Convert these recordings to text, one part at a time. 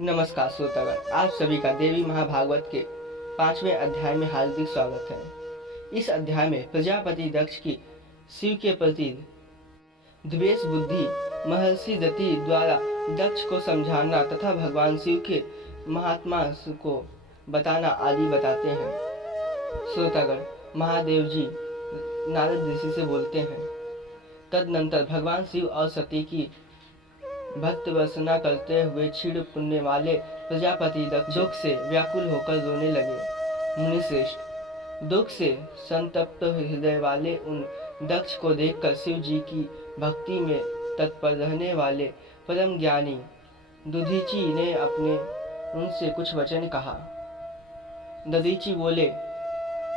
नमस्कार श्रोतागण, आप सभी का देवी महाभागवत के 5वें अध्याय में हार्दिक स्वागत है। इस अध्याय में प्रजापति दक्ष की शिव के प्रति द्वेष बुद्धि महर्षि दति द्वारा दक्ष को समझाना तथा भगवान शिव के महात्मा को बताना आदि बताते हैं। श्रोतागण, महादेव जी नारद ऋषि से बोलते हैं। तदनंतर भगवान शिव और सती की भक्त वसना करते हुए क्षीण पुण्य वाले प्रजापति दक्ष दुख से व्याकुल होकर रोने लगे। मुनिश्रेष्ठ, दुख से संतप्त हृदय वाले उन दक्ष को देखकर शिव जी की भक्ति में तत्पर रहने वाले परम ज्ञानी दधीचि ने अपने उनसे कुछ वचन कहा। दधीचि बोले,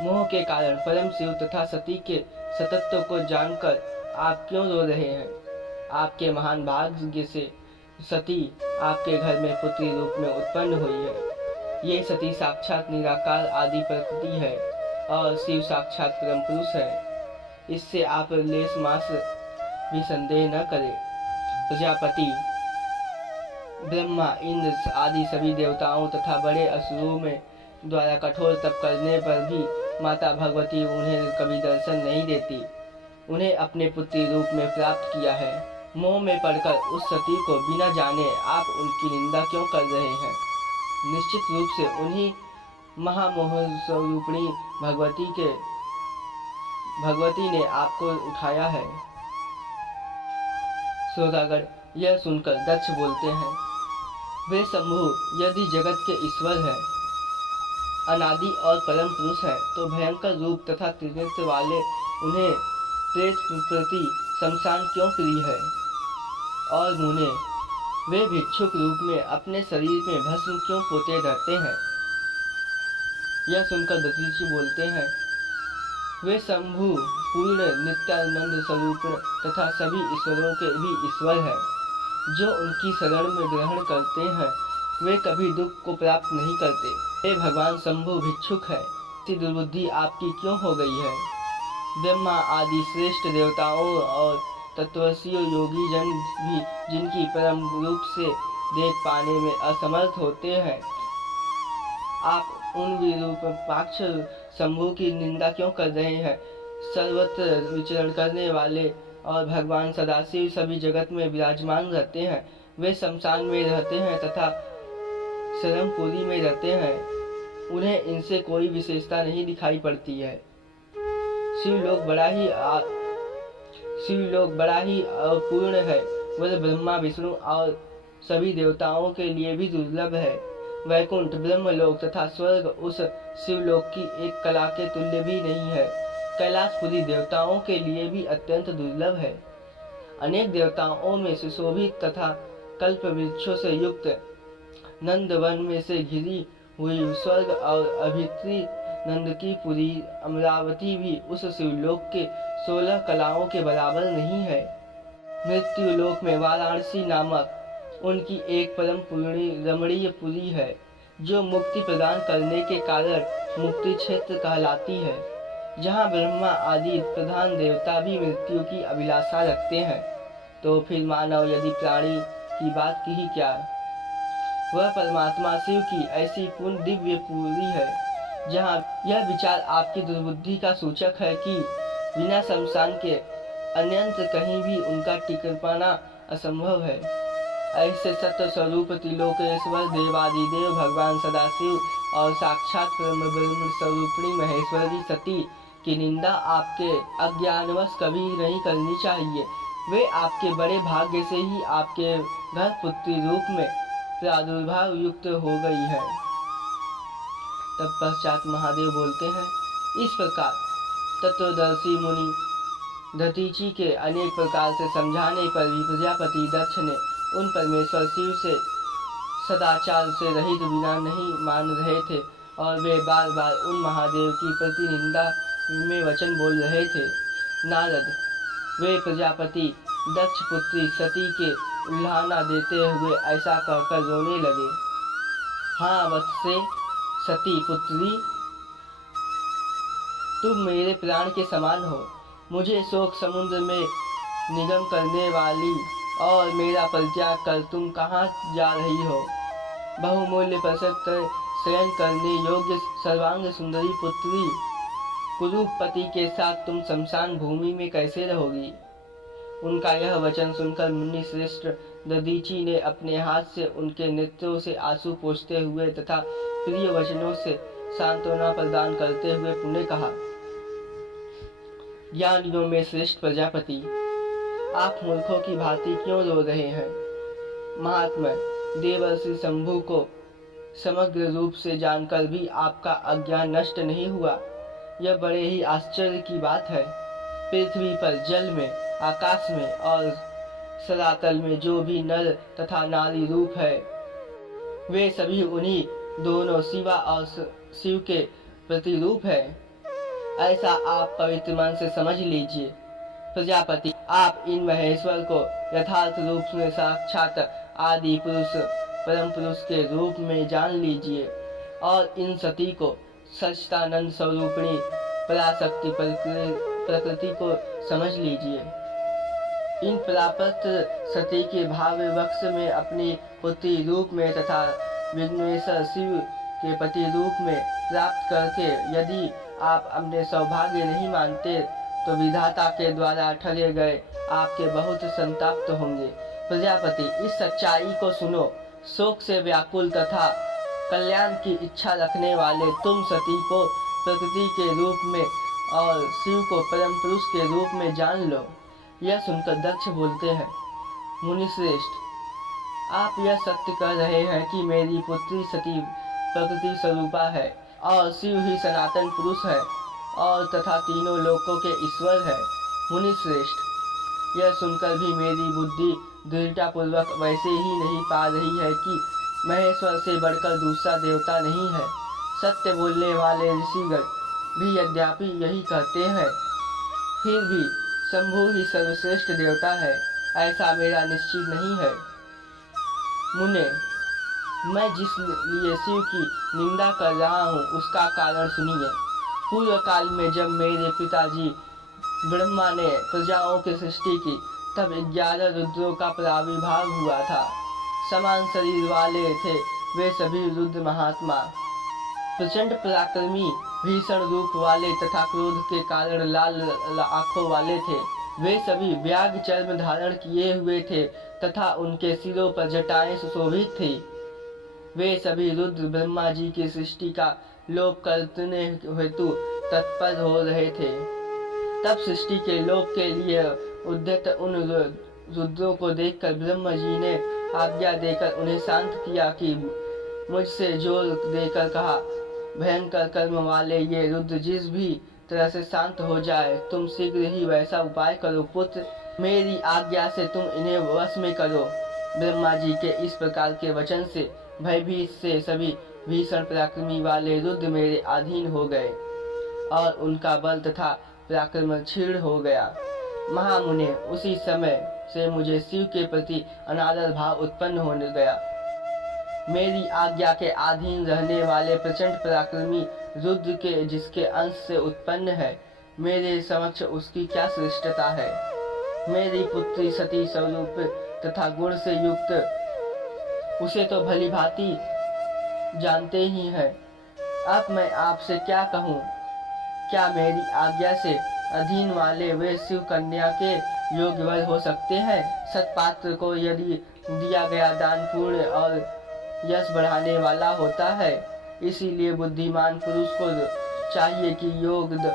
मोह के कारण परम शिव तथा सती के सतत्व को जानकर आप क्यों रो रहे हैं? आपके महान भाग्य से सती आपके घर में पुत्री रूप में उत्पन्न हुई है। ये सती साक्षात निराकार आदि प्रकृति है और शिव साक्षात परम पुरुष है। इससे आप लेस मास भी संदेह न करें। प्रजापति ब्रह्मा, इंद्र आदि सभी देवताओं तथा बड़े असुरों में द्वारा कठोर तप करने पर भी माता भगवती उन्हें कभी दर्शन नहीं देती। उन्हें अपने पुत्री रूप में प्राप्त किया है। मोह में पड़कर उस सती को बिना जाने आप उनकी निंदा क्यों कर रहे हैं? निश्चित रूप से उन्हीं महामोह स्वरूपिणी भगवती ने आपको उठाया है। श्रोतागण, यह सुनकर दक्ष बोलते हैं, वे शंभु यदि जगत के ईश्वर है, अनादि और परम पुरुष है, तो भयंकर रूप तथा त्रिनेत्र वाले उन्हें प्रेत प्रति शमशान क्यों प्रिय है? और मुने, वे भिक्षुक रूप में अपने शरीर में भस्म क्यों पोते रहते हैं? यह सुनकर दधीचि बोलते हैं, वे शंभु पूर्ण नित्यानंद स्वरूप तथा सभी ईश्वरों के भी ईश्वर है। जो उनकी शरण में ग्रहण करते हैं वे कभी दुख को प्राप्त नहीं करते। हे भगवान शंभु भिक्षुक है, इतनी दुर्बुद्धि आपकी क्यों हो गई है? ब्रह्मा आदि श्रेष्ठ देवताओं और तत्वसी योगी जन भी जिनकी परम रूप से देख पाने में असमर्थ होते हैं, आप उन विरूपाक्ष शंभु की निंदा क्यों कर रहे हैं? सर्वत्र विचरण करने वाले और भगवान सदाशिव सभी जगत में विराजमान रहते हैं। वे शमशान में रहते हैं तथा शरमपुरी में रहते हैं। उन्हें इनसे कोई विशेषता नहीं दिखाई पड़ती है। शिवलोक बड़ा ही अपूर्ण है। वह ब्रह्मा, विष्णु और सभी देवताओं के लिए भी दुर्लभ है। वैकुंठ, ब्रह्मलोक तथा स्वर्ग उस शिवलोक की एक कला के तुल्य भी नहीं है। कैलाशपुरी देवताओं के लिए भी अत्यंत दुर्लभ है। अनेक देवताओं में सुशोभित तथा कल्प वृक्षों से युक्त नंदवन में से घिरी हुई स्वर्ग और अभित्री नंद की पुरी अमरावती भी उस शिवलोक के 16 कलाओं के बराबर नहीं है। मृत्यु लोक में वाराणसी नामक उनकी एक परम रमणीय पुरी है, जो मुक्ति प्रदान करने के कारण मुक्ति क्षेत्र कहलाती है, जहाँ ब्रह्मा आदि प्रधान देवता भी मृत्यु की अभिलाषा रखते हैं। तो फिर मानव यदि प्राणी की बात की ही क्या, वह परमात्मा शिव की ऐसी पूर्ण दिव्य पुरी है, जहाँ यह विचार आपकी दुर्बुद्धि का सूचक है कि बिना शमशान के अन्यत्र कहीं भी उनका टिक पाना असंभव है। ऐसे सत्य स्वरूप त्रिलोकेश्वर देवादिदेव भगवान सदाशिव और साक्षात ब्रह्म स्वरूपिणी महेश्वरी सती की निंदा आपके अज्ञानवश कभी नहीं करनी चाहिए। वे आपके बड़े भाग्य से ही आपके घर पुत्री रूप में प्रादुर्भाव युक्त हो गई है। तब पश्चात महादेव बोलते हैं, इस प्रकार तत्वदर्शी मुनि दधीचि के अनेक प्रकार से समझाने पर भी प्रजापति दक्ष ने उन परमेश्वर शिव से सदाचार से रहित बिना नहीं मान रहे थे और वे बार बार उन महादेव की प्रति निंदा में वचन बोल रहे थे। नारद, वे प्रजापति दक्ष पुत्री सती के उल्लाहना देते हुए ऐसा कहकर रोने लगे। हाँ वत्से सती पुत्री, तुम मेरे प्राण के समान हो। मुझे शोक समुद्र में निगम करने वाली और मेरा परित्याग कर तुम कहाँ जा रही हो? बहुमूल्य प्रसव शयन करने योग्य सर्वांग सुंदरी पुत्री कुरूपति के साथ तुम शमशान भूमि में कैसे रहोगी। उनका यह वचन सुनकर मुनि श्रेष्ठ दधीची ने अपने हाथ से उनके नेत्रों से आंसू पोंछते हुए तथा प्रिय वचनों से सांत्वना प्रदान करते हुए पुनः कहा, ज्ञानियों में श्रेष्ठ प्रजापति, आप मूर्खों की भांति क्यों रो रहे हैं। महात्मा, देवर्षि शंभु को समग्र रूप से जानकर भी आपका अज्ञान नष्ट नहीं हुआ, यह बड़े ही आश्चर्य की बात है। पृथ्वी पर, जल में, आकाश में और सरातल में जो भी नर तथा नारी रूप है, वे सभी उन्हीं दोनों शिवा और शिव के प्रतिरूप है। ऐसा आप पवित्र मन से समझ लीजिए। प्रजापति, आप इन महेश्वर को यथार्थ रूप में साक्षात आदि पुरुष परम पुरुष के रूप में जान लीजिए और इन सती को सच्चिदानंद स्वरूपिणी पराशक्ति प्रकृति को समझ लीजिए। इन प्राप्त सती के भाव वक्ष में अपनी पुत्री रूप में तथा विघ्नेश्वर शिव के पति रूप में प्राप्त करके यदि आप अपने सौभाग्य नहीं मानते तो विधाता के द्वारा ठगे गए आपके बहुत संताप्त होंगे। प्रजापति, इस सच्चाई को सुनो। शोक से व्याकुल तथा कल्याण की इच्छा रखने वाले तुम सती को प्रकृति के रूप में और शिव को परम पुरुष के रूप में जान लो। यह सुनकर दक्ष बोलते हैं, मुनिश्रेष्ठ, आप यह सत्य कह रहे हैं कि मेरी पुत्री सती प्रकृति स्वरूपा है और शिव ही सनातन पुरुष है और तथा तीनों लोकों के ईश्वर है। मुनिश्रेष्ठ, यह सुनकर भी मेरी बुद्धि दृढ़तापूर्वक वैसे ही नहीं पा रही है कि महेश्वर से बढ़कर दूसरा देवता नहीं है। सत्य बोलने वाले ऋषिगण भी यद्यपि यही कहते हैं, फिर भी शंभु ही सर्वश्रेष्ठ देवता है, ऐसा मेरा निश्चित नहीं है। मुने, मैं जिस लिए शिव की निंदा कर रहा हूँ उसका कारण सुनिए। पूर्व काल में जब मेरे पिताजी ब्रह्मा ने प्रजाओं की सृष्टि की तब 11 रुद्रों का प्राविर्भाव हुआ था। समान शरीर वाले थे वे सभी रुद्र महात्मा, प्रचंड पराक्रमी, भीषण रूप वाले तथा क्रोध के कारण लाल आंखों वाले थे। वे सभी व्याघ्र चर्म धारण किए हुए थे तथा उनके सिरों पर जटाएं सुशोभित थी। वे सभी रुद्र ब्रह्मा जी की सृष्टि का लोप करने हेतु तत्पर हो रहे थे। तब सृष्टि के लोप के लिए उद्यत उन रुद्रों को देखकर ब्रह्मा जी ने आज्ञा देकर उन्हें शांत किया कि मुझसे जोर देकर कहा, भयंकर कर्म वाले ये रुद्र जिस भी तरह से शांत हो जाए, तुम शीघ्र ही वैसा उपाय करो पुत्र, मेरी आज्ञा से तुम इन्हें वश में करो। ब्रह्मा जी के इस प्रकार के वचन से भयभीत से सभी भीषण पराक्रमी वाले रुद्र मेरे अधीन हो गए और उनका बल तथा पराक्रम क्षीण हो गया। महामुने, उसी समय से मुझे शिव के प्रति अनादर भाव उत्पन्न होने गया। मेरी आज्ञा के अधीन रहने वाले प्रचंड पराक्रमी रुद्र के जिसके अंश से उत्पन्न है, मेरे समक्ष उसकी क्या श्रेष्ठता है। मेरी पुत्री सती स्वरूप तथा गुण से युक्त उसे तो भली भांति जानते ही हैं। अब मैं आपसे क्या कहूँ, क्या मेरी आज्ञा से अधीन वाले वे शिव कन्या के योग्य वर हो सकते हैं। सत्पात्र को यदि दिया गया दान पूर्ण और यश बढ़ाने वाला होता है, इसीलिए बुद्धिमान पुरुष को चाहिए कि योग्य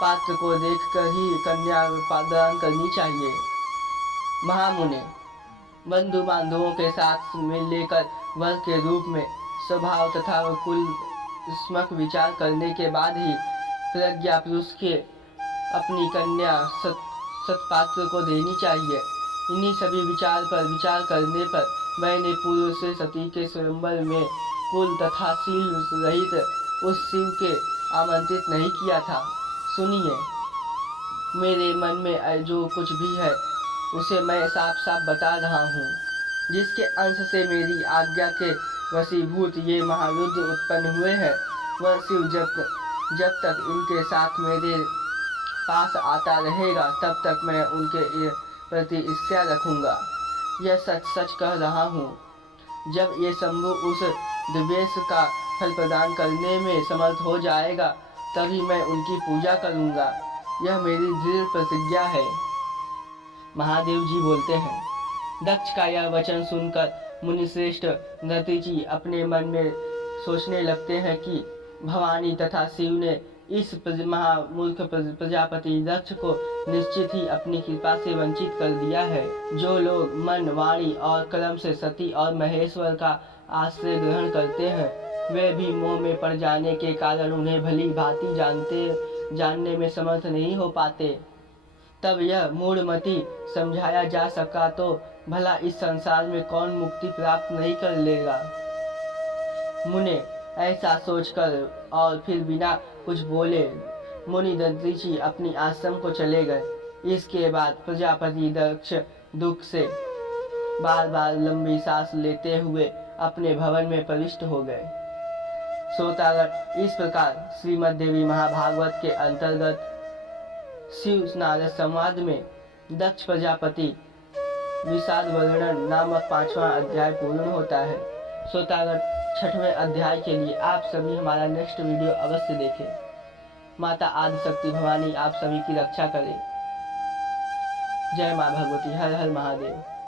पात्र को देखकर ही कन्या दान करनी चाहिए। महामुने, बंधु बांधवों के साथ मिल लेकर वर के रूप में स्वभाव तथा कुल स्मक विचार करने के बाद ही प्रज्ञा पुरुष के अपनी कन्या सत्पात्र को देनी चाहिए। इन्हीं सभी विचार पर विचार करने पर मैंने पूर्व से सती के स्वयंवर में कुल तथा शील रहित उस शिव के आमंत्रित नहीं किया था। सुनिए, मेरे मन में जो कुछ भी है उसे मैं साफ साफ बता रहा हूँ। जिसके अंश से मेरी आज्ञा के वशीभूत ये महारुद्र उत्पन्न हुए हैं, वह शिव जब तक इनके साथ मेरे पास आता रहेगा तब तक मैं उनके प्रति ईर्ष्या रखूंगा। यह सच सच कह रहा हूँ। जब ये शंभु उस दिव्येश का फल प्रदान करने में समर्थ हो जाएगा तभी मैं उनकी पूजा करूंगा। यह मेरी दृढ़ प्रतिज्ञा है। महादेव जी बोलते हैं। दक्ष का यह वचन सुनकर मुनिश्रेष्ठ नतीजी अपने मन में सोचने लगते हैं कि भवानी तथा शिव ने इस महामूर्ख प्रजापति दक्ष को निश्चित ही अपनी कृपा से वंचित कर दिया है। जो लोग मन, वाणी और कर्म से सती और महेश्वर का आश्रय ग्रहण करते हैं वे भी मोह में पड़ जाने के कारण उन्हें भली भांति जानने में समर्थ नहीं हो पाते। तब यह मूढ़मति समझाया जा सका तो भला इस संसार में कौन मुक्ति प्राप्त नहीं कर लेगा। मुने ऐसा सोचकर और फिर बिना कुछ बोले मुनि दधीचि अपनी आश्रम को चले गए। इसके बाद प्रजापति दक्ष दुख से बार बार लंबी सांस लेते हुए अपने भवन में प्रविष्ट हो गए। श्रोतागण, इस प्रकार श्रीमद्देवी महाभागवत के अंतर्गत शिव नारद संवाद में दक्ष प्रजापति विषाद वर्णन नामक 5वां अध्याय पूर्ण होता है। श्रोतागण, 6वें अध्याय के लिए आप सभी हमारा नेक्स्ट वीडियो अवश्य देखें। माता आदिशक्ति भवानी आप सभी की रक्षा करे। जय मां भगवती। हर हर महादेव।